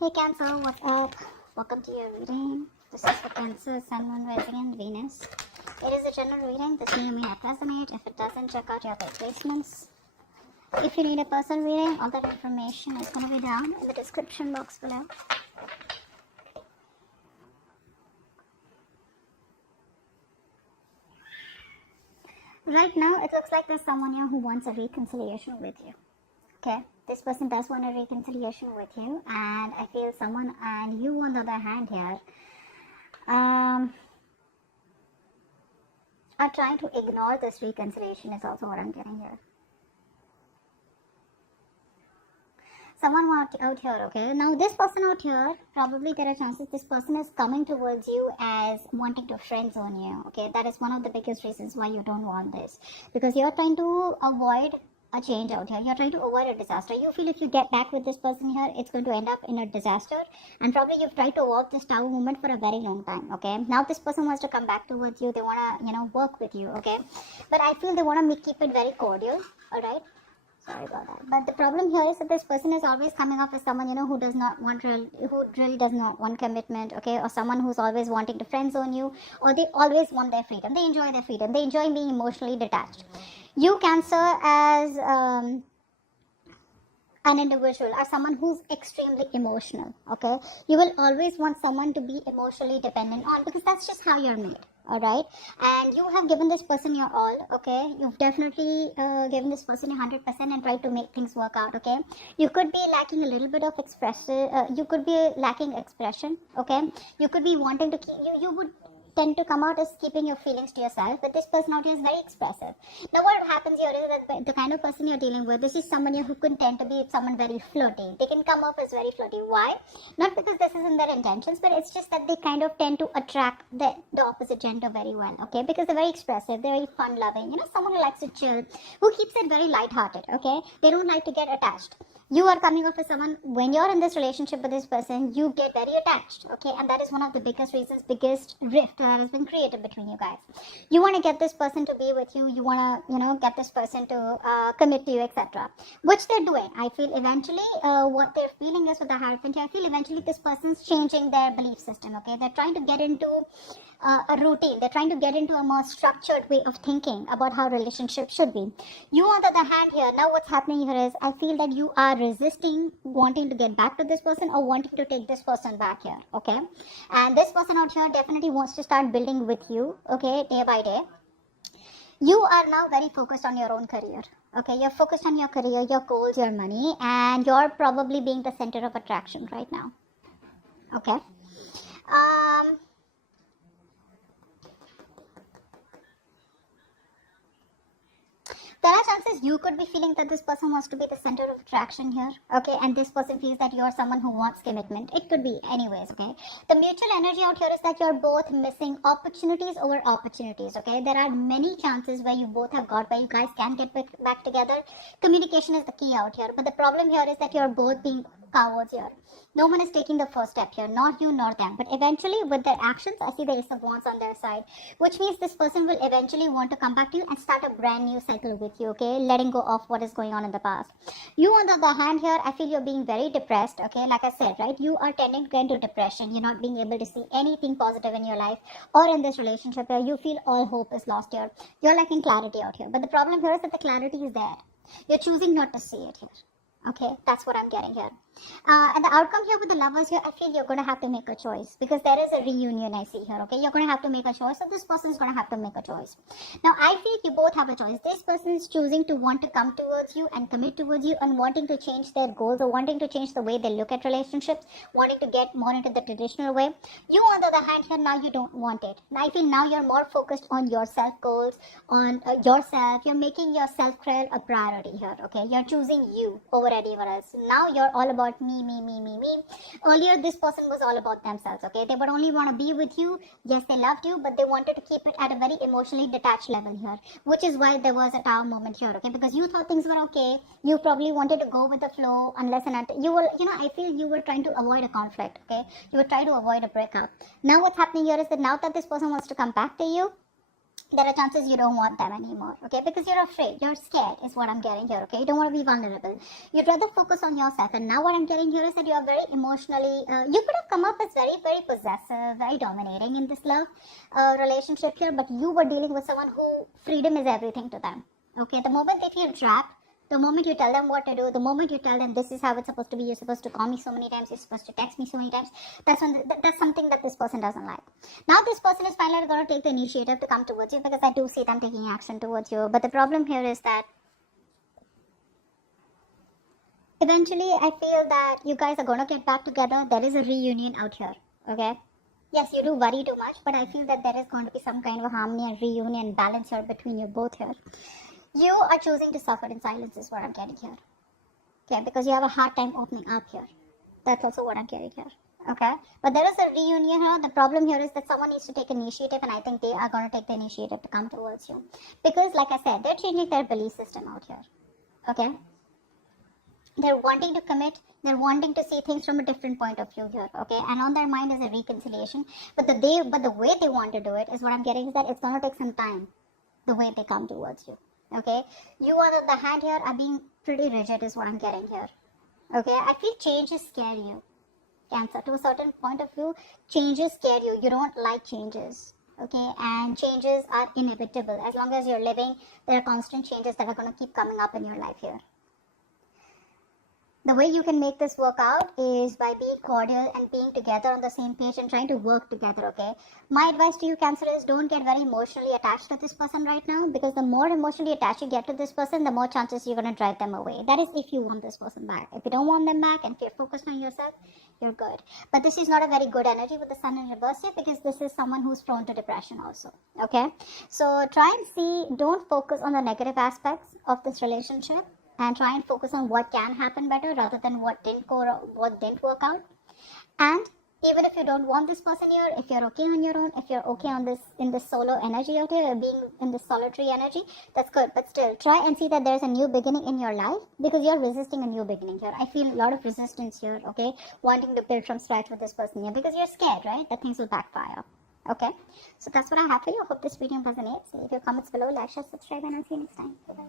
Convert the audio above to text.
Hey Cancer, what's up? Welcome to your reading. This is for Cancer, Sun, Moon, Rising and Venus. It is a general reading. This may or may not resonate. If it doesn't, check out your other placements. If you need a personal reading, all that information is going to be down in the description box below. Right now, it looks like there's someone here who wants a reconciliation with you. Okay, this person does want a reconciliation with you, and I feel someone and you on the other hand here are trying to ignore this reconciliation is also what I'm getting here. Someone out here, okay, now this person out here, probably there are chances this person is coming towards you as wanting to friend zone you. Okay, that is one of the biggest reasons why you don't want this, because you're trying to avoid a change out here. You're trying to avoid a disaster. You feel if you get back with this person here, it's going to end up in a disaster, and probably you've tried to avoid this tower moment for a very long time. Okay, now this person wants to come back towards you. They want to work with you. Okay, but I feel they want to keep it very cordial. All right, sorry about that. But the problem here is that this person is always coming off as someone who does not want who really does not want commitment. Okay, or someone who's always wanting to friend zone you, or they always want their freedom. They enjoy their freedom. They enjoy being emotionally detached. You Cancer as an individual are someone who's extremely emotional. Okay, you will always want someone to be emotionally dependent on, because that's just how you're made. All right, and you have given this person your all. Okay, you've definitely given this person 100% and tried to make things work out. Okay, you could be lacking a little bit of expression. You could be lacking expression. Okay, you could be wanting to keep you would tend to come out as keeping your feelings to yourself, but this person out here is very expressive. Now what happens here is that the kind of person you're dealing with, this is someone who can tend to be someone very flirty. They can come off as very flirty. Why? Not because this isn't their intentions, but it's just that they kind of tend to attract the opposite gender very well. Okay, because they're very expressive, they're very fun loving, someone who likes to chill, who keeps it very light-hearted. Okay, they don't like to get attached. You are coming off as someone, when you're in this relationship with this person, you get very attached. Okay, and that is one of the biggest reasons, biggest rift that has been created between you guys. You want to get this person to be with you. You want to get this person to commit to you, etc., which they're doing. I feel eventually what they're feeling is with the Hierophant here, I feel eventually this person's changing their belief system. Okay, they're trying to get into a routine. They're trying to get into a more structured way of thinking about how relationships should be. You on the other hand here, now what's happening here is I feel that you are resisting wanting to get back to this person or wanting to take this person back here. Okay, and this person out here definitely wants to start building with you. Okay, day by day. You are now very focused on your own career. Okay, you're focused on your career, your goals, your money, and you're probably being the center of attraction right now. Okay. There are chances you could be feeling that this person wants to be the center of attraction here. Okay, and this person feels that you're someone who wants commitment. It could be anyways. Okay, the mutual energy out here is that you're both missing opportunities over opportunities. Okay, there are many chances where you both have got where you guys can get back together. Communication is the key out here, but the problem here is that you're both being cowards here. No one is taking the first step here, not you nor them. But eventually with their actions, I see the Ace of Wands on their side, which means this person will eventually want to come back to you and start a brand new cycle with you. Okay, letting go of what is going on in the past. You on the other hand here, I feel you're being very depressed. Okay, like I said, right, you are tending to get into depression. You're not being able to see anything positive in your life or in this relationship here. You feel all hope is lost here. You're lacking clarity out here. But the problem here is that the clarity is there. You're choosing not to see it here. Okay, that's what I'm getting here. And the outcome here with the Lovers here, I feel you're going to have to make a choice, because there is a reunion I see here. Okay, you're going to have to make a choice, so this person is going to have to make a choice. Now I feel you both have a choice. This person is choosing to want to come towards you and commit towards you and wanting to change their goals or wanting to change the way they look at relationships, wanting to get more into the traditional way. You on the other hand here, now you don't want it. Now I feel now you're more focused on your self goals, on yourself. You're making your self-care a priority here. Okay, you're choosing you over anyone else. Now you're all about me. Earlier this person was all about themselves. Okay, they would only want to be with you. Yes, they loved you, but they wanted to keep it at a very emotionally detached level here, which is why there was a tower moment here. Okay, because you thought things were okay, you probably wanted to go with the flow unless and until you were, I feel you were trying to avoid a conflict. Okay, you were trying to avoid a breakup. Now what's happening here is that now that this person wants to come back to you, there are chances you don't want them anymore, okay? Because you're afraid, you're scared is what I'm getting here, okay? You don't want to be vulnerable. You'd rather focus on yourself. And now what I'm getting here is that you are very emotionally, you could have come up as very, very possessive, very dominating in this love relationship here, but you were dealing with someone who freedom is everything to them, okay? The moment they feel trapped, the moment you tell them what to do, the moment you tell them this is how it's supposed to be, you're supposed to call me so many times, you're supposed to text me so many times, that's something that this person doesn't like. Now this person is finally going to take the initiative to come towards you, because I do see them taking action towards you. But the problem here is that eventually I feel that you guys are going to get back together. There is a reunion out here, okay? Yes, you do worry too much, but I feel that there is going to be some kind of harmony and reunion balance here between you both here. You are choosing to suffer in silence is what I'm getting here. Okay, because you have a hard time opening up here. That's also what I'm getting here. Okay, but there is a reunion here. The problem here is that someone needs to take initiative, and I think they are going to take the initiative to come towards you. Because like I said, they're changing their belief system out here. Okay, they're wanting to commit, they're wanting to see things from a different point of view here, okay? And on their mind is a reconciliation. But the way they want to do it is what I'm getting is that it's gonna take some time, the way they come towards you. Okay, you on the other hand here are being pretty rigid is what I'm getting here. Okay, I feel changes scare you, Cancer. To a certain point of view, changes scare you. You don't like changes. Okay, and changes are inevitable. As long as you're living, there are constant changes that are going to keep coming up in your life here. The way you can make this work out is by being cordial and being together on the same page and trying to work together, okay? My advice to you, Cancer, is don't get very emotionally attached to this person right now, because the more emotionally attached you get to this person, the more chances you're going to drive them away. That is if you want this person back. If you don't want them back and if you're focused on yourself, you're good. But this is not a very good energy with the sun in reverse here, because this is someone who's prone to depression also, okay? So try and see, don't focus on the negative aspects of this relationship, and try and focus on what can happen better rather than what didn't work out. And even if you don't want this person here, if you're okay on your own, if you're okay on this in this solo energy out here, being in this solitary energy, that's good. But still, try and see that there's a new beginning in your life, because you're resisting a new beginning here. I feel a lot of resistance here, okay? Wanting to build from scratch with this person here, because you're scared, right? That things will backfire. Okay, so that's what I have for you. I hope this video resonates. Leave your comments below, like, share, subscribe, and I'll see you next time. Bye-bye.